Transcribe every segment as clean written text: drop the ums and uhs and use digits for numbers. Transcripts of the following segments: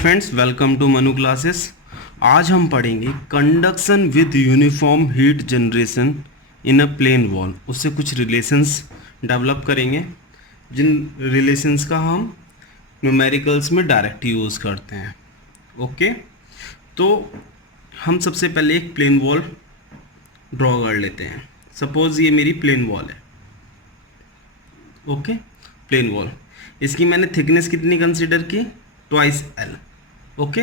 Friends, welcome to Manu classes. आज हम पढ़ेंगे conduction with uniform heat generation in a plane wall. उससे कुछ रिलेशंस डेवलप करेंगे, जिन रिलेशंस का हम न्यूमेरिकल्स में डायरेक्ट यूज़ करते हैं। ओके, तो हम सबसे पहले एक प्लेन वॉल ड्रॉ कर लेते हैं। सपोज ये मेरी प्लेन वॉल है। ओके, प्लेन वॉल, इसकी मैंने थिकनेस कितनी कंसीडर की? Twice L. ओके,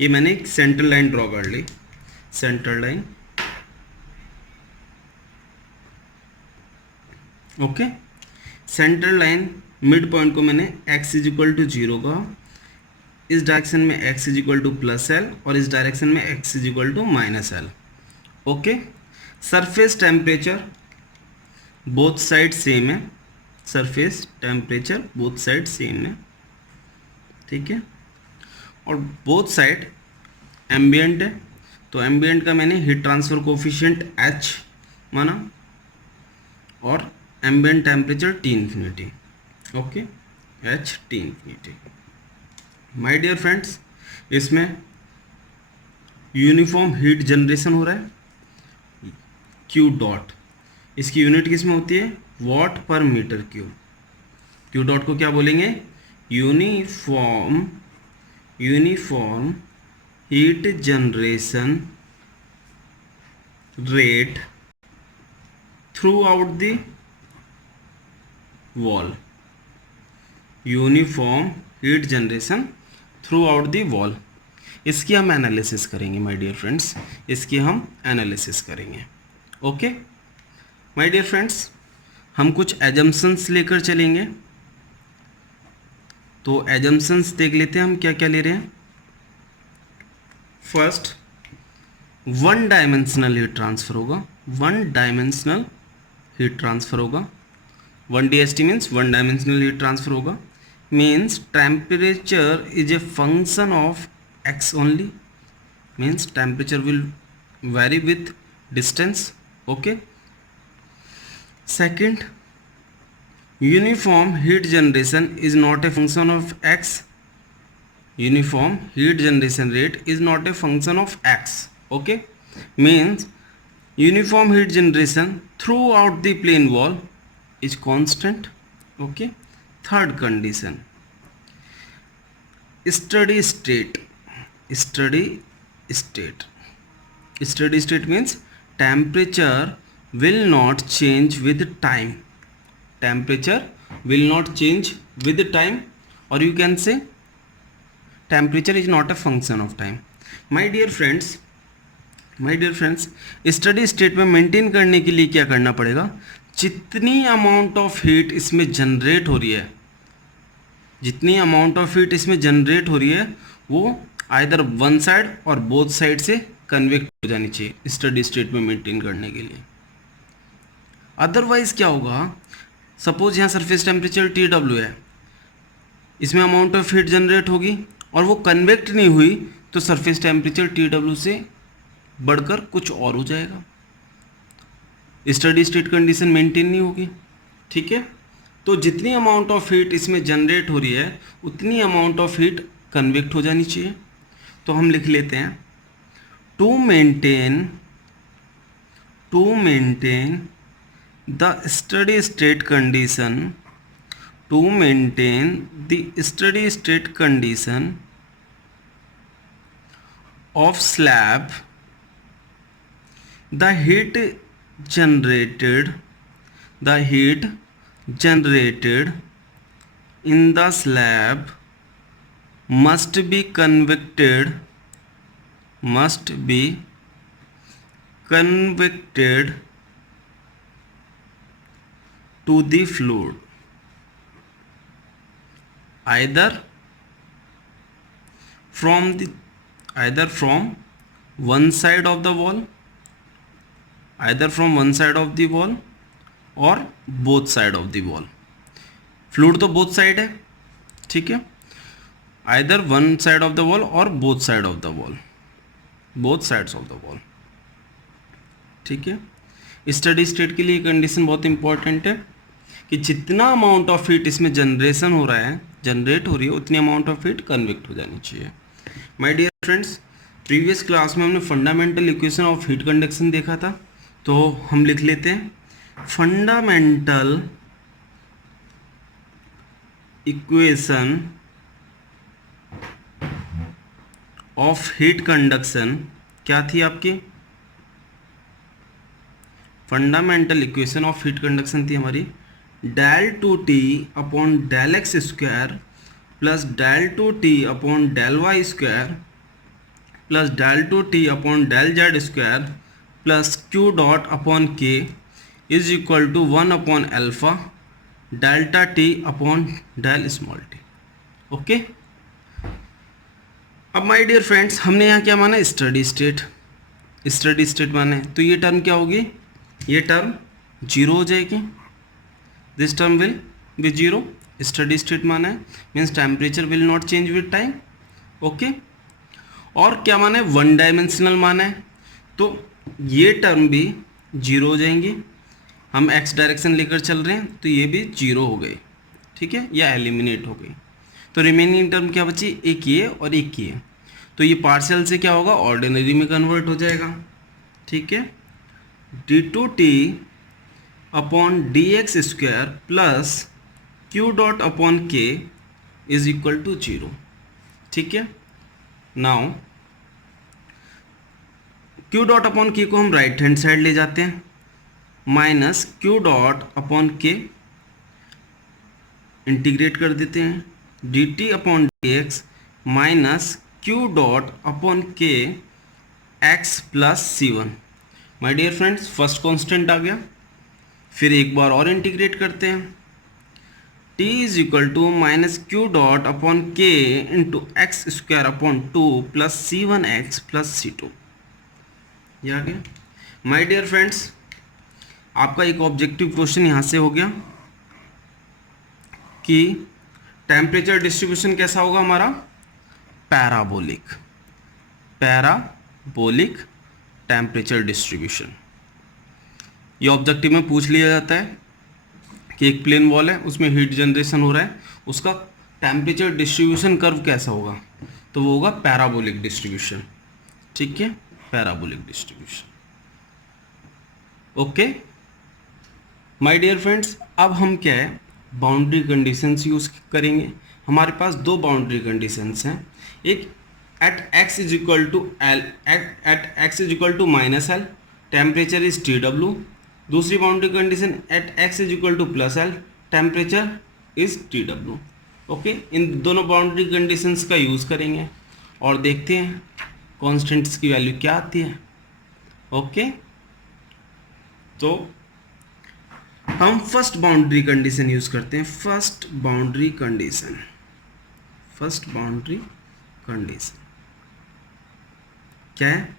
ये मैंने एक सेंटर लाइन ड्रॉ कर ली। Centre line, okay, centre line mid point को मैंने x इज इक्वल टू 0 का, इस डायरेक्शन में x is equal to plus L और इस डायरेक्शन में x is equal to minus L. Okay, surface temperature both side same है। Surface temperature both side same है, ठीक है। और बोथ साइड एम्बियंट है, तो एम्बियंट का मैंने हीट ट्रांसफर कोफिशिएंट H माना और ambient temperature T infinity. Okay, H T infinity. My dear friends, इसमें यूनिफॉर्म हीट जनरेशन हो रहा है Q डॉट। इसकी यूनिट किस में होती है? वॉट पर मीटर क्यूब। Q डॉट को क्या बोलेंगे? Uniform heat generation rate through out the wall. Uniform heat generation through out the wall. इसकी हम एनालिसिस करेंगे माय डियर फ्रेंड्स, इसकी हम एनालिसिस करेंगे। ओके माय डियर फ्रेंड्स, हम कुछ एजम्पशंस लेकर चलेंगे। तो एजम्पशंस देख लेते हैं हम क्या क्या ले रहे हैं। First, one dimensional heat transfer होगा। वन डायमेंशनल हीट ट्रांसफर होगा। 1DST means one dimensional heat transfer होगा। Means temperature is a function of x only. Means temperature will vary with distance. Okay. Second, uniform heat generation is not a function of x. Uniform heat generation rate is not a function of x. Okay, means uniform heat generation throughout the plane wall is constant. Okay. Third condition, steady state. Steady state. Steady state means temperature will not change with time. Temperature will not change with time, or you can say temperature is not a function of time. My dear friends, steady state में maintain करने के लिए क्या करना पड़ेगा? जितनी amount of heat इसमें generate हो रही है, जितनी अमाउंट ऑफ हीट इसमें जनरेट हो रही है, वो आइदर वन साइड और बोथ साइड से कन्वेक्ट हो जानी चाहिए स्टडी स्टेट में मेंटेन करने के लिए। अदरवाइज क्या होगा? सपोज यहाँ सरफेस टेम्परेचर TW है, इसमें अमाउंट ऑफ हीट जनरेट होगी और वो कन्वेक्ट नहीं हुई, तो सरफेस टेम्परेचर TW से बढ़कर कुछ और हो जाएगा, स्टडी स्टेट कंडीशन मेंटेन नहीं होगी। ठीक है, तो जितनी अमाउंट ऑफ हीट इसमें जनरेट हो रही है, उतनी अमाउंट ऑफ हीट कन्वेक्ट हो जानी चाहिए। तो हम लिख लेते हैं, to maintain the steady state condition, to maintain the steady state condition of slab, the heat generated in the slab must be convected to the fluid, either from one side of the wall, or both side of the wall. Fluid तो both side है, ठीक है, either one side of the wall और both side of the wall, both sides of the wall. ठीक है, study state के लिए condition बहुत इंपॉर्टेंट है कि जितना अमाउंट ऑफ हीट इसमें जनरेट हो रही है, उतनी अमाउंट ऑफ हीट कन्वेक्ट हो जानी चाहिए। My dear friends, previous class में हमने fundamental equation of heat conduction देखा था, तो हम लिख लेते हैं fundamental equation of heat conduction क्या थी आपकी? Fundamental equation of heat conduction थी हमारी del two T upon del X square plus del two T upon del Y square plus del two T upon del Z square plus Q dot upon K is equal to 1 upon alpha delta T upon del small T. Okay, अब my dear friends, हमने यहाँ क्या माना? Steady state. Steady state माने तो ये term क्या होगी? ये टर्म जीरो हो जाएगी। This term will be zero. Steady state माना है means temperature will not change with time. Okay, और क्या माना है? वन डायमेंशनल माना है, तो ये टर्म भी जीरो हो जाएंगी। हम एक्स डायरेक्शन लेकर चल रहे हैं तो ये भी जीरो हो गई, ठीक है, या एलिमिनेट हो गई। तो रिमेनिंग टर्म क्या बची? एक ये और एक ये। तो ये पार्शियल से क्या होगा? ऑर्डिनरी में कन्वर्ट हो जाएगा, ठीक है। D two T upon D X square plus Q dot upon K is equal to zero, ठीक है। नाउ क्यू डॉट अपॉन के को हम राइट हैंड साइड ले जाते हैं, minus Q dot upon K integrate कर देते हैं, D T upon D X minus Q dot upon K X plus C one. My dear friends, first constant आ गया, फिर एक बार और इंटीग्रेट करते हैं, t is equal to minus Q dot upon K into X square upon two plus C one X plus C two. ये आ गया। माई डियर फ्रेंड्स, आपका एक ऑब्जेक्टिव क्वेश्चन यहाँ से हो गया कि टेम्परेचर डिस्ट्रीब्यूशन कैसा होगा हमारा? पैराबोलिक। Parabolic temperature distribution. ये ऑब्जेक्टिव में पूछ लिया जाता है कि एक प्लेन वॉल है, उसमें हीट जनरेशन हो रहा है, उसका टेम्परेचर डिस्ट्रीब्यूशन कर्व कैसा होगा? तो वो होगा पैराबोलिक डिस्ट्रीब्यूशन, ठीक है, parabolic distribution. Okay my dear friends, अब हम क्या है? बाउंड्री कंडीशंस यूज करेंगे। हमारे पास दो बाउंड्री कंडीशंस हैं, एक at x is equal to L, at x is equal to minus L temperature is TW। दूसरी boundary condition at x is equal to plus L temperature is TW। Okay, इन दोनों boundary conditions का use करेंगे और देखते हैं constants की value क्या आती है। ओके, तो हम फर्स्ट बाउंड्री कंडीशन यूज करते हैं। फर्स्ट बाउंड्री कंडीशन क्या है?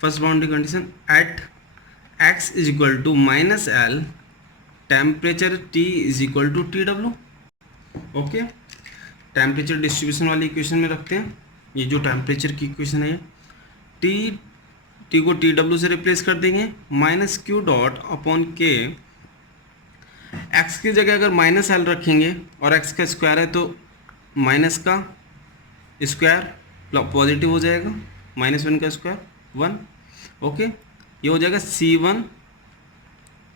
First boundary condition at x is equal to minus L temperature t is equal to TW। Okay, temperature distribution वाली इक्वेशन में रखते हैं। ये जो टेम्परेचर की इक्वेशन है, टी को TW से रिप्लेस कर देंगे, minus Q dot upon K. X की जगह अगर माइनस एल रखेंगे और एक्स का स्क्वायर है तो माइनस का स्क्वायर पॉजिटिव हो जाएगा, माइनस वन का स्क्वायर वन। ओके, ये हो जाएगा C1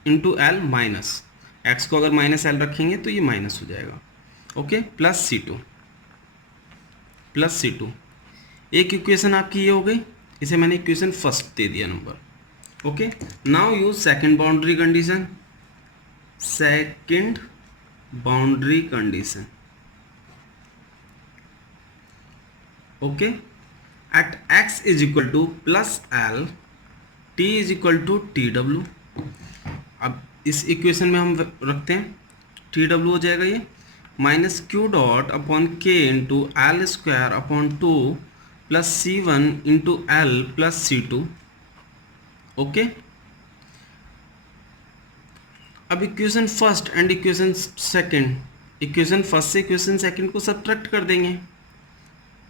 into L minus, x को अगर माइनस एल रखेंगे तो ये माइनस हो जाएगा। Okay, plus C2। एक इक्वेशन आपकी ये हो गई, इसे मैंने इक्वेशन फर्स्ट दे दिया number. Okay, now use second boundary condition. Second boundary condition, okay, at x is equal to plus L t is equal to TW। अब इस इक्वेशन में हम रखते हैं TW हो जाएगा ये minus Q dot upon K into L square upon two plus C1 into L plus C2। Okay, अब equation first and equation second, equation first से इक्वेशन सेकंड को सब्ट्रैक्ट कर देंगे,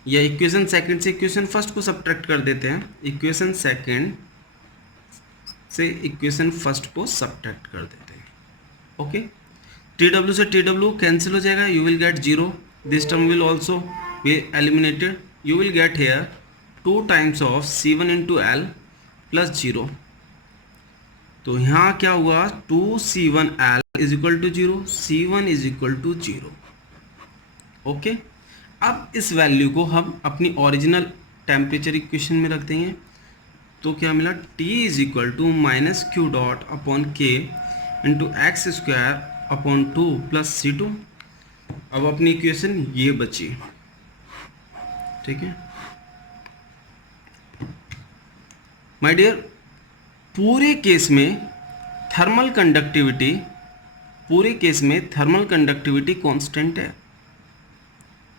या इक्वेशन सेकंड से इक्वेशन फर्स्ट को subtract कर देते हैं। इक्वेशन सेकंड से इक्वेशन फर्स्ट को सब्ट्रैक्ट कर देते हैं। ओके, TW से TW कैंसिल हो जाएगा, you will get zero, this term will also be eliminated, you will get here 2 times of C1 into L plus 0. तो यहाँ क्या हुआ 2C1L is equal to 0, C1 is equal to 0. Okay, अब इस value को हम अपनी ओरिजिनल टेम्परेचर इक्वेशन में रख देंगे. तो क्या मिला T is equal to minus Q dot upon K into X square upon 2 plus C2. अब अपनी इक्वेशन ये बची. ठीक है माय डियर, पूरे केस में थर्मल कंडक्टिविटी कांस्टेंट है,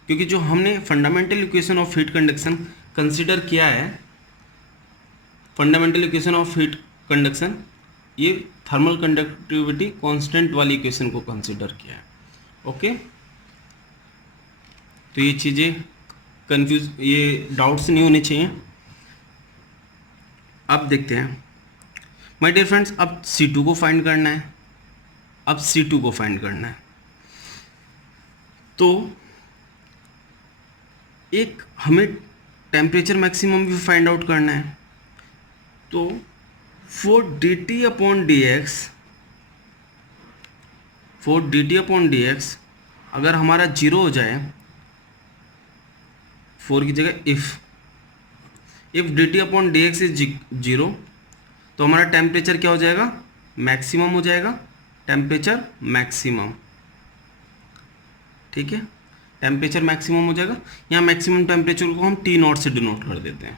क्योंकि जो हमने fundamental equation of heat conduction consider किया है, fundamental equation of heat conduction, ये थर्मल कंडक्टिविटी कांस्टेंट वाली इक्वेशन को कंसीडर किया है. ओके, तो ये चीज़ें ये डाउट्स नहीं होने चाहिए. अब देखते हैं माय डियर फ्रेंड्स, अब C2 को फाइंड करना है. तो एक हमें टेम्परेचर मैक्सिमम भी फाइंड आउट करना है. तो फॉर dt अपॉन dx अगर हमारा 0 हो जाए, 4 की जगह if dt upon dx is 0, तो हमारा टेम्परेचर क्या हो जाएगा, मैक्सिमम हो जाएगा, टेम्परेचर मैक्सिमम. ठीक है, टेम्परेचर मैक्सिमम हो जाएगा. यहाँ मैक्सिमम टेम्परेचर को हम T0 से डिनोट कर देते हैं.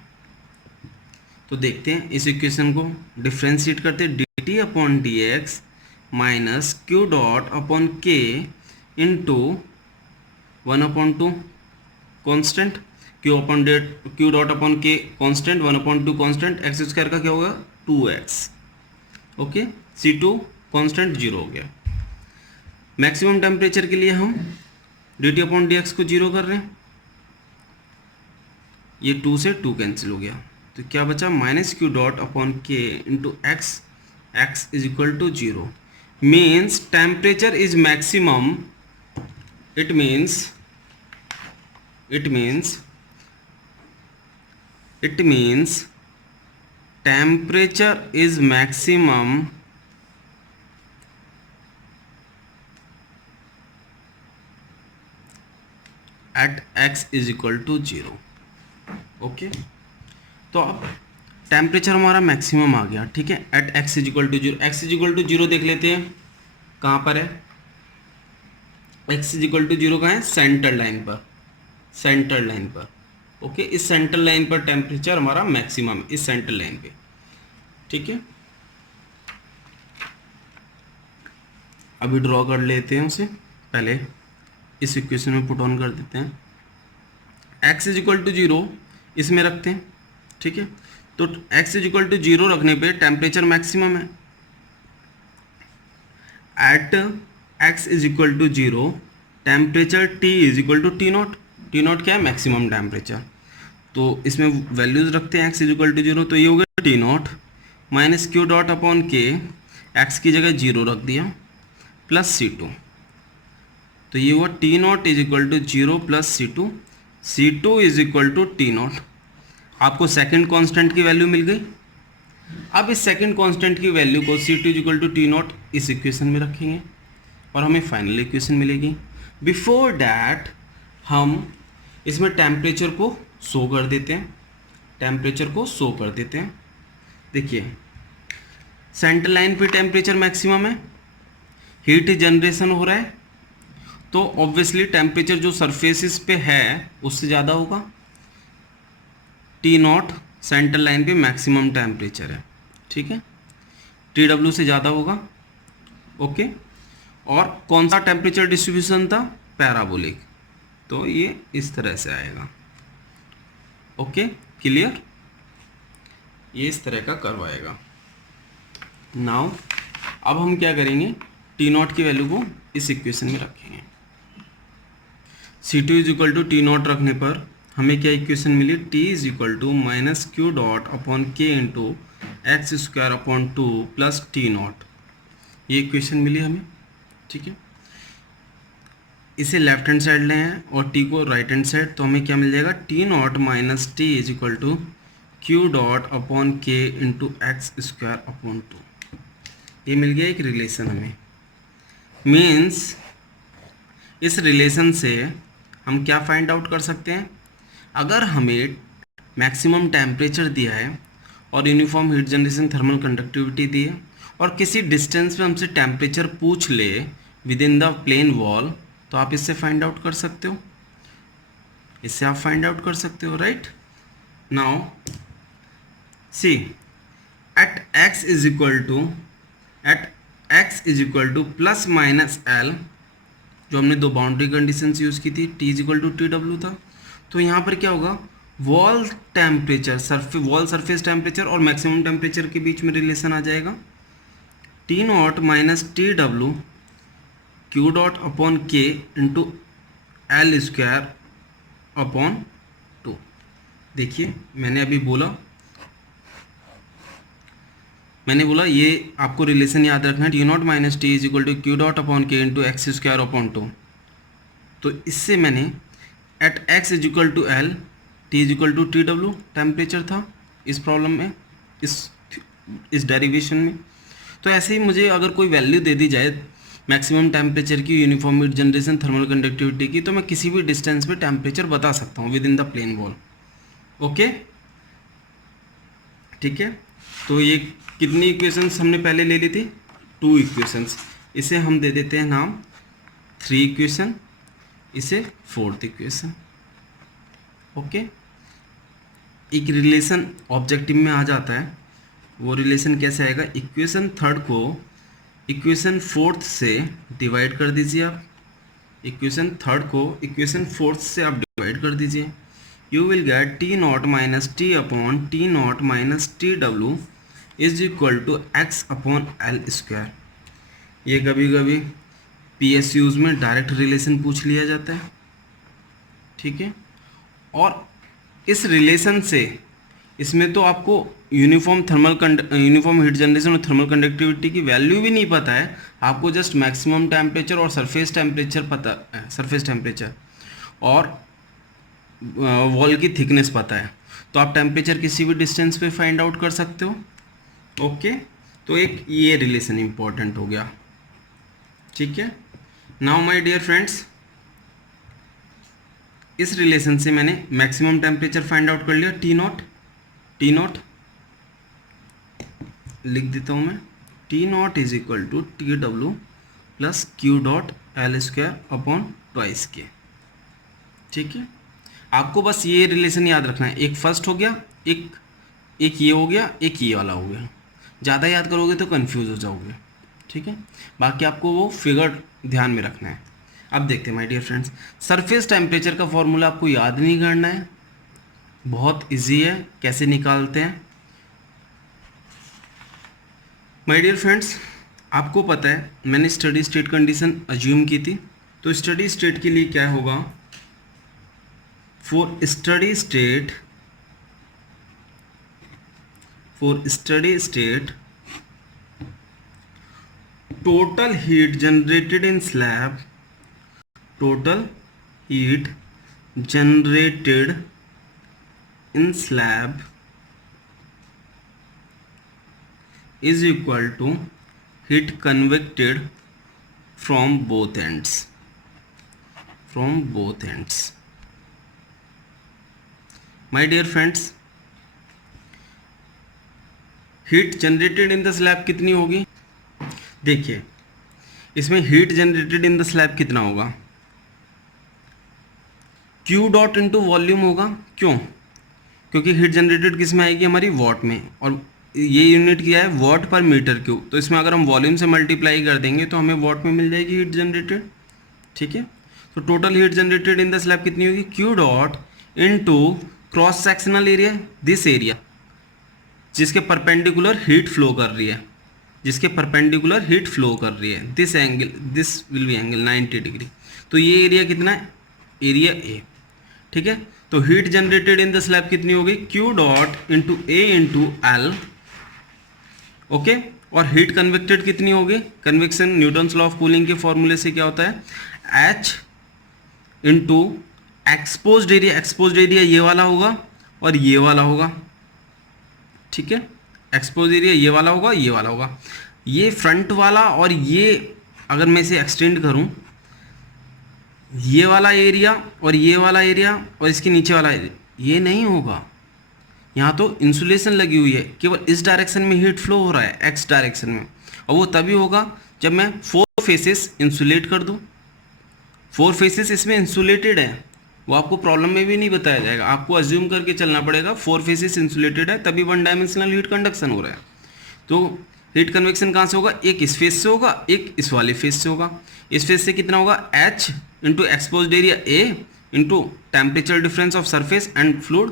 तो देखते हैं इस इक्वेशन को डिफ्रेंशिएट करते हैं. dt upon dx minus Q dot upon K into 1/2 constant, Q dot upon K constant, 1/2 constant, X square का क्या होगा 2x. ओके, C2 कॉन्स्टेंट 0 हो गया. मैक्सिमम टेम्परेचर के लिए हम dt अपॉन dx को 0 कर रहे हैं. ये 2 से 2 कैंसिल हो गया, तो क्या बचा minus Q dot upon K into X is equal to 0. Means temperature is maximum. It means temperature is maximum at x is equal to 0. Okay, तो अब टेम्परेचर हमारा मैक्सिमम आ गया. ठीक है, at x is equal to 0. x is equal to 0 देख लेते हैं कहाँ पर है. x इज इक्वल टू 0 कहाँ है, सेंटर लाइन पर. ओके, इस सेंटर लाइन पर टेम्परेचर हमारा मैक्सिमम, इस सेंटर लाइन पे. ठीक है, अभी ड्रॉ कर लेते हैं उसे. पहले इस इक्वेशन में पुट ऑन कर देते हैं. x इज इक्वल टू 0 इसमें रखते हैं. ठीक है, तो x इज इक्वल टू 0 रखने पे टेम्परेचर मैक्सिमम है. At x is equal to 0 temperature T is equal to T0 क्या है, मैक्सिमम टेम्परेचर. तो इसमें वैल्यूज रखते हैं. x इज इक्वल टू 0, तो ये हो गया T0 minus Q dot upon K, x की जगह 0 रख दिया, प्लस C2. तो ये हुआ T0 is equal to 0 plus C2 is equal to T0. आपको सेकंड कांस्टेंट की वैल्यू मिल गई. अब इस सेकंड कांस्टेंट की वैल्यू को C2 is equal to T0 इस इक्वेशन में रखेंगे और हमें फाइनल इक्वेशन मिलेगी. बिफोर डैट हम इसमें टेम्परेचर को शो कर देते हैं. देखिए सेंटर लाइन पे टेम्परेचर मैक्सिमम है, हीट जनरेशन हो रहा है, तो ऑब्वियसली टेम्परेचर जो सरफेसिस पे है उससे ज़्यादा होगा. T0 सेंटर लाइन पे मैक्सिमम टेम्परेचर है. ठीक है, TW से ज़्यादा होगा. ओके, और कौन सा टेम्परेचर डिस्ट्रीब्यूशन था, पैराबोलिक. तो ये इस तरह से आएगा. ओके, क्लियर, ये इस तरह का कर्व आएगा. नाउ अब हम क्या करेंगे, T0 की वैल्यू को इस इक्वेशन में रखेंगे. C2 is equal to T0 रखने पर हमें क्या इक्वेशन मिली, T is equal to minus Q dot upon K into X square upon 2 plus T0. ये इक्वेशन मिली हमें. ठीक है, इसे लेफ्ट हैंड साइड ले हैं और टी को राइट हैंड साइड, तो हमें क्या मिल जाएगा, T not minus T is equal to Q dot upon K into X square upon 2। ये मिल गया एक रिलेशन हमें। मीन्स इस रिलेशन से हम क्या फाइंड आउट कर सकते हैं, अगर हमें मैक्सिमम टेम्परेचर दिया है और uniform heat generation thermal conductivity दी है और किसी डिस्टेंस पे हमसे टेम्परेचर पूछ ले within the plane wall, तो आप इससे फाइंड आउट कर सकते हो, इससे आप फाइंड आउट कर सकते हो, right. Now see at x is equal to plus minus L, जो हमने दो बाउंड्री कंडीशंस यूज़ की थी, t is equal to T W था, तो यहाँ पर क्या होगा, wall temperature wall surface temperature और मैक्सिमम टेम्परेचर के बीच में रिलेशन आ जाएगा, T not minus T W Q dot upon K into L square upon 2। देखिए मैंने अभी बोला ये आपको रिलेशन याद रखना है, T not minus T is equal to Q dot upon K into X square upon 2। तो इससे मैंने at X is equal to L T is equal to T W temperature था इस प्रॉब्लम में, इस डेरिवेशन में। तो ऐसे ही मुझे अगर कोई वैल्यू दे दी जाए मैक्सिमम टेम्परेचर की, uniform heat generation thermal conductivity की, तो मैं किसी भी डिस्टेंस पे टेम्परेचर बता सकता हूँ within the plane wall. Okay, ठीक है। तो ये कितनी इक्वेशंस हमने पहले ले ली थी, 2 इक्वेशंस। इसे हम दे देते हैं नाम 3 इक्वेशन, इसे 4th इक्वेशन। ओके, एक रिलेशन ऑब्जेक्टिव में आ जाता है, वो रिलेशन कैसे आएगा, इक्वेशन 3rd को इक्वेशन 4th से डिवाइड कर दीजिए आप, इक्वेशन 3rd को इक्वेशन 4th से आप डिवाइड कर दीजिए, you will get T not minus T upon T not minus T W is equal to X upon L square. ये कभी कभी PSUs में डायरेक्ट रिलेशन पूछ लिया जाता है, ठीक है। और इस रिलेशन से, इसमें तो आपको यूनिफॉर्म हीट जनरेशन और थर्मल कंडक्टिविटी की वैल्यू भी नहीं पता है, आपको जस्ट मैक्सिमम टेम्परेचर और सरफेस टेम्परेचर पता है, सरफेस टेम्परेचर और वॉल की थिकनेस पता है, तो आप टेम्परेचर किसी भी डिस्टेंस पे फाइंड आउट कर सकते हो। ओके, तो एक ये रिलेशन इंपॉर्टेंट हो गया, ठीक है। नाउ माय डियर फ्रेंड्स, इस रिलेशन से मैंने मैक्सिमम टेम्परेचर फाइंड आउट कर लिया, टी नॉट लिख देता हूँ मैं, T not is equal to T W plus Q dot L square upon twice K, ठीक है। आपको बस ये रिलेशन याद रखना है, एक फर्स्ट हो गया, एक ये हो गया, एक ये वाला हो गया, ज़्यादा याद करोगे तो कंफ्यूज हो जाओगे, ठीक है। बाकी आपको वो फिगर ध्यान में रखना है। अब देखते हैं my dear friends, surface temperature का फॉर्मूला आपको याद नहीं करना है, बहुत इजी है, कैसे निकालते हैं। माय डियर फ्रेंड्स, आपको पता है मैंने स्टडी स्टेट कंडीशन अज्यूम की थी, तो स्टडी स्टेट के लिए क्या होगा, for steady state total heat generated in slab is equal to heat convected from both ends, my dear friends, heat generated in the slab कितनी होगी, देखिए इसमें heat generated in the slab कितना होगा, Q डॉट इंटू वॉल्यूम होगा। क्यों, क्योंकि heat generated किस में आएगी, हमारी वॉट में, और ये यूनिट क्या है, वॉट पर मीटर क्यूब, तो इसमें अगर हम वॉल्यूम से मल्टीप्लाई कर देंगे तो हमें वॉट में मिल जाएगी हीट जनरेटेड, ठीक है। तो total heat generated in the slab कितनी होगी, Q dot into cross sectional area, this area जिसके परपेंडिकुलर हीट फ्लो कर रही है, this angle, this will be angle 90 degree, तो ये एरिया कितना है, एरिया ए, ठीक है। तो heat generated in the slab कितनी होगी, Q डॉट इंटू ए इंटू एल, ओके। और हीट कन्वेक्टेड कितनी होगी, convection Newton's law of cooling के फॉर्मूले से क्या होता है, H into exposed area, exposed area ये वाला होगा और ये वाला होगा, ठीक है। एक्सपोज एरिया ये वाला होगा, ये वाला होगा, ये फ्रंट वाला और ये अगर मैं इसे एक्सटेंड करूं, ये वाला एरिया और ये वाला एरिया और इसके नीचे वाला एरिया, ये नहीं होगा। यहाँ तो इंसुलेशन लगी हुई है, केवल इस डायरेक्शन में हीट फ्लो हो रहा है, एक्स डायरेक्शन में, और वो तभी होगा जब मैं 4 फेसेस इंसुलेट कर दूँ। 4 फेसेस इसमें इंसुलेटेड है, वो आपको प्रॉब्लम में भी नहीं बताया जाएगा, आपको अज्यूम करके चलना पड़ेगा 4 फेसेस इंसुलेटेड है तभी 1 डायमेंशनल हीट कंडक्शन हो रहा है। तो हीट कन्वेक्शन कहाँ से होगा, एक इस फेस से होगा, एक इस वाले फेस से होगा। इस फेस से कितना होगा, H into exposed area A into temperature difference of surface and fluid,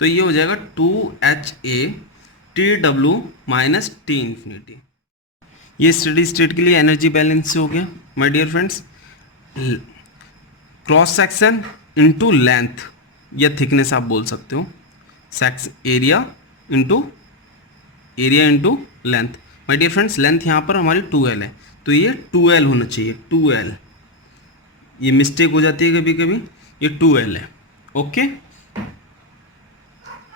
तो ये हो जाएगा 2HA TW minus T infinity. ये स्टडी स्टेट के लिए एनर्जी बैलेंस से हो गया my dear friends. Cross section into length या थिकनेस आप बोल सकते हो, sex area into length. My dear friends, length यहाँ पर हमारी 2L है, तो ये 2L होना चाहिए, 2L। ये मिस्टेक हो जाती है कभी कभी, ये 2L है। ओके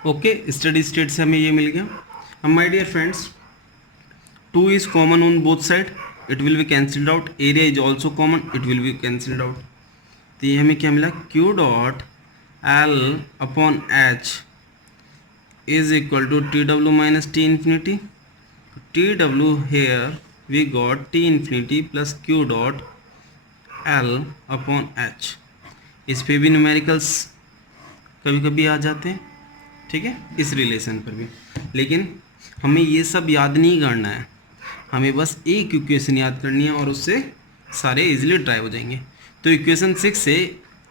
ओके, स्टडी स्टेट से हमें ये मिल गया। अब my dear friends, 2 is common on both side, it will be cancelled out, area is also common, it will be cancelled out. तो ये हमें क्या मिला, Q dot L upon H is equal to TW minus T infinity. TW here we got T infinity plus Q dot L upon H. इस पे भी numericals कभी कभी आ जाते हैं, ठीक है, इस रिलेशन पर भी। लेकिन हमें ये सब याद नहीं करना है, हमें बस एक इक्वेशन याद करनी है और उससे सारे इजीली ड्राइव हो जाएंगे। तो इक्वेशन 6 से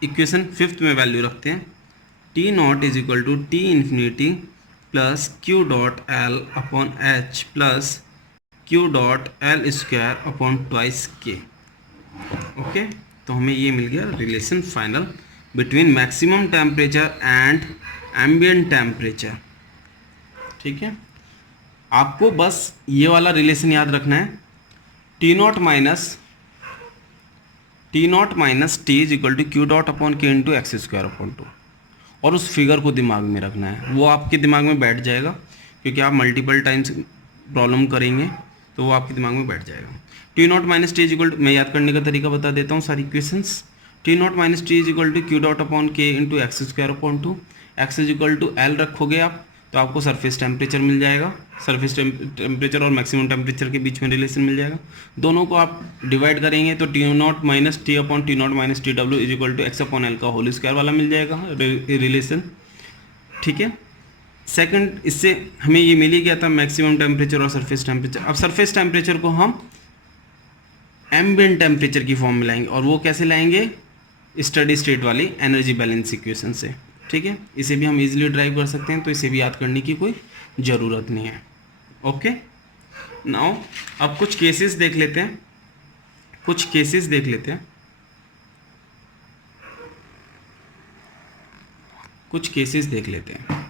इक्वेशन 5 में वैल्यू रखते हैं, T not is equal to T infinity plus Q dot L upon H plus Q dot L square upon twice K। Okay, तो हमें ये मिल गया relation final between maximum temperature and ambient temperature, ठीक है। आपको बस ये वाला रिलेशन याद रखना है, T not minus T is equal to Q dot upon K into X square upon 2, और उस फिगर को दिमाग में रखना है, वो आपके दिमाग में बैठ जाएगा, क्योंकि आप मल्टीपल टाइम्स प्रॉब्लम करेंगे तो वो आपके दिमाग में बैठ जाएगा। T not minus T is equal to, मैं याद करने का तरीका बता देता हूँ सारी equations. T not minus T is equal to Q dot upon K into X square upon 2, X is equal to L रखोगे आप तो आपको सरफेस टेम्परेचर मिल जाएगा, सरफेस टेम्परेचर और मैक्सिमम टेम्परेचर के बीच में रिलेशन मिल जाएगा। दोनों को आप डिवाइड करेंगे तो T not minus T upon T not minus T W is equal to X upon L का होल स्क्वायर वाला मिल जाएगा रिलेशन, ठीक है। सेकंड, इससे हमें ये मिल ही गया था मैक्सिमम टेम्परेचर और सरफेस टेम्परेचर। अब सरफेस टेम्परेचर को हम एम्बिएंट टेम्परेचर की फॉर्म में लाएंगे, और वो कैसे लाएंगे, स्टडी स्टेट वाली एनर्जी बैलेंस इक्वेशन से, ठीक है। इसे भी हम इजीली ड्राइव कर सकते हैं, तो इसे भी याद करने की कोई ज़रूरत नहीं है। ओके, नाउ अब कुछ केसेस देख लेते हैं, कुछ केसेस देख लेते हैं, कुछ केसेस देख लेते हैं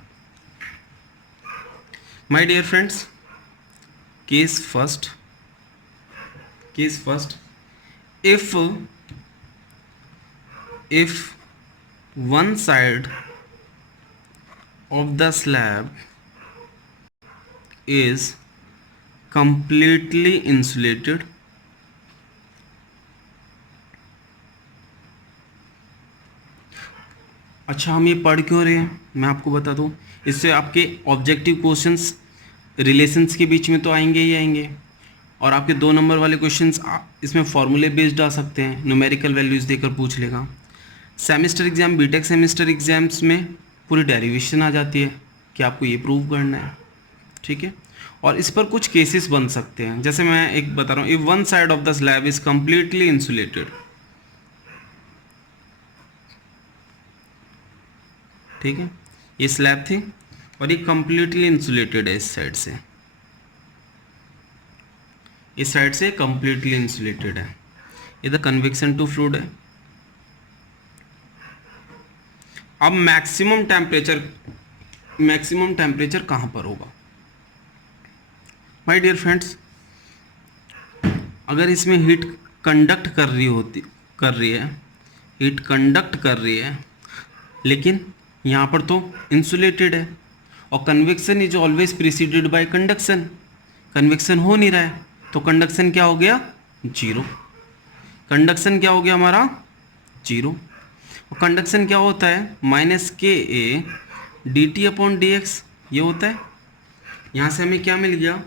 my dear friends. Case first, if one side of the slab is completely insulated, अच्छा हम ये पढ़ क्यों रहे हैं मैं आपको बता दूं, इससे आपके ऑब्जेक्टिव क्वेश्चंस रिलेशंस के बीच में तो आएंगे ही आएंगे, और आपके 2 नंबर वाले क्वेश्चंस इसमें फॉर्मूले बेस्ड आ सकते हैं, न्यूमेरिकल वैल्यूज़ देकर पूछ लेगा। Semester exam, BTech semester exams में पूरी डेरिवेशन आ जाती है कि आपको ये प्रूव करना है, ठीक है। और इस पर कुछ केसेस बन सकते हैं, जैसे मैं एक बता रहा हूँ, if one side of the slab is completely insulated, ठीक है, ये स्लैब थी और ये कंप्लीटली इंसुलेटेड है, इस साइड से कंप्लीटली इंसुलेटेड है, इधर कन्वेक्शन टू फ्लूइड है। अब मैक्सिमम टेम्परेचर कहाँ पर होगा माय डियर फ्रेंड्स, अगर इसमें हीट कंडक्ट कर रही है, हीट कंडक्ट कर रही है, लेकिन यहाँ पर तो इंसुलेटेड है, और convection is always preceded bye conduction. Convection हो नहीं रहा है, तो कंडक्शन क्या हो गया, जीरो। कंडक्शन क्या हो गया हमारा, जीरो। और कंडक्शन क्या होता है, minus K A D T upon D X, ये होता है। यहाँ से हमें क्या मिल गया,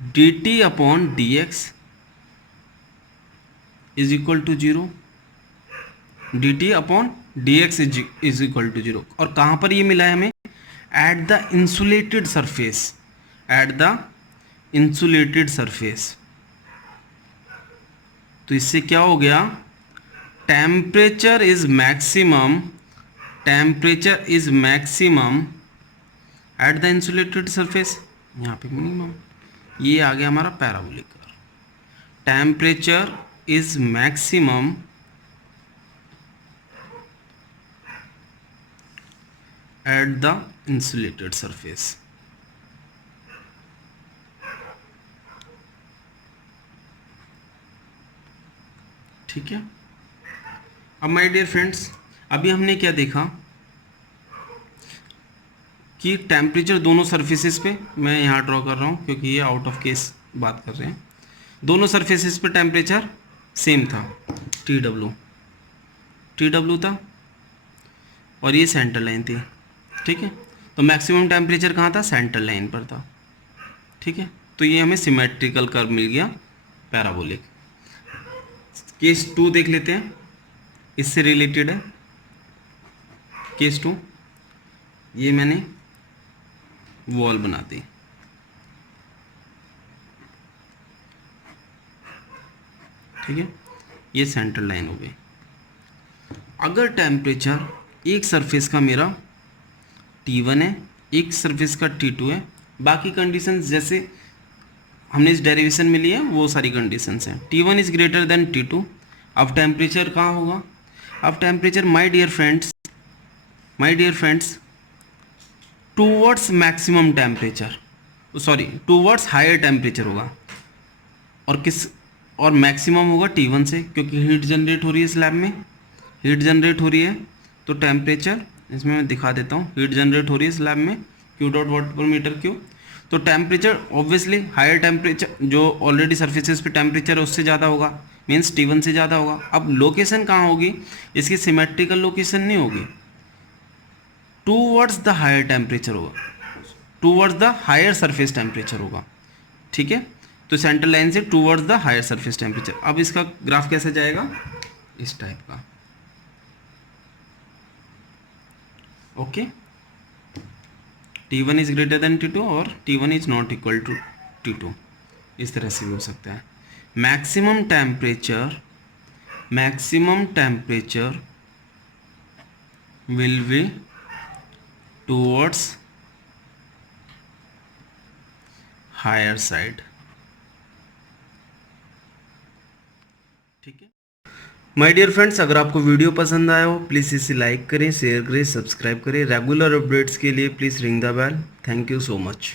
D T upon D X is equal to zero, D T upon D X is equal to zero. और कहाँ पर ये मिला है हमें, at the insulated surface, at the insulated surface. तो इससे क्या हो गया, temperature is maximum, temperature is maximum at the insulated surface, यहाँ पे मिनिमम। ये आ गया हमारा parabolic curve. Temperature is maximum at the insulated surface. ठीक है। अब माय डियर फ्रेंड्स, अभी हमने क्या देखा कि टेम्परेचर दोनों सरफेसेस पे, मैं यहाँ ड्रॉ कर रहा हूँ क्योंकि ये आउट ऑफ केस बात कर रहे हैं, दोनों सरफेसेस पे टेम्परेचर सेम था, टी डब्ल्यू था, और ये सेंटर लाइन थी। ठीक है, तो मैक्सिमम टेम्परेचर कहाँ था, सेंटर लाइन पर था। ठीक है, तो ये हमें सिमेट्रिकल कर्व मिल गया, पैराबोलिक। केस 2 देख लेते हैं, इससे रिलेटेड है केस 2। ये मैंने वॉल बना दी। ठीक है, ये सेंटर लाइन हो गई। अगर टेम्परेचर एक सरफेस का मेरा T1 है, एक सरफेस का T2 है, बाकी कंडीशंस जैसे हमने इस डेरिवेशन में लिया वो सारी कंडीशंस हैं। T1 is greater than T2। अब टेम्परेचर कहाँ होगा, अब temperature my dear friends towards maximum temperature, sorry towards higher temperature होगा, और मैक्सिमम होगा T1 से, क्योंकि हीट जनरेट हो रही है स्लैब में, हीट जनरेट हो रही है, तो टेम्परेचर इसमें मैं दिखा देता हूँ, हीट जनरेट हो रही है स्लैब में, Q डॉट वाट पर मीटर क्यूब। तो टेम्परेचर ऑब्वियसली हायर टेम्परेचर, जो ऑलरेडी सर्फेसेस पे टेम्परेचर है उससे ज़्यादा होगा, मीन्स T1 से ज़्यादा होगा। अब लोकेशन कहाँ होगी, इसकी सिमेट्रिकल लोकेशन नहीं होगी, टूवर्ड्स द हायर टेम्परेचर होगा, towards the higher surface temperature होगा। ठीक है, तो सेंटर लाइन से towards the higher surface temperature. अब इसका ग्राफ कैसे जाएगा, इस टाइप का। Okay, T1 is greater than T2 और T1 is not equal to T2, इस तरह से भी हो सकता है। Maximum temperature will be towards higher side. ठीक है माय डियर फ्रेंड्स, अगर आपको वीडियो पसंद आया हो प्लीज़ इसे लाइक करें, शेयर करें, सब्सक्राइब करें। रेगुलर अपडेट्स के लिए please ring the bell. Thank you so much.